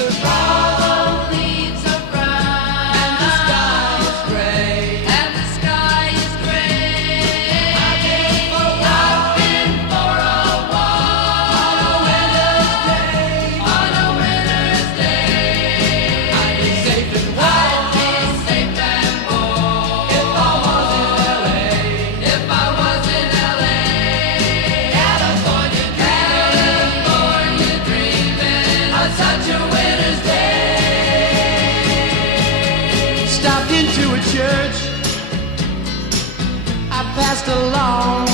are brown. All the leaves are brown. And the sky is gray. And the sky is gray. I've been for a walk. On a winter's day. I'd be safe and warm. If I was in LA. If I was in LA. California dreaming on such a winter's day. Stopped into a church. I passed along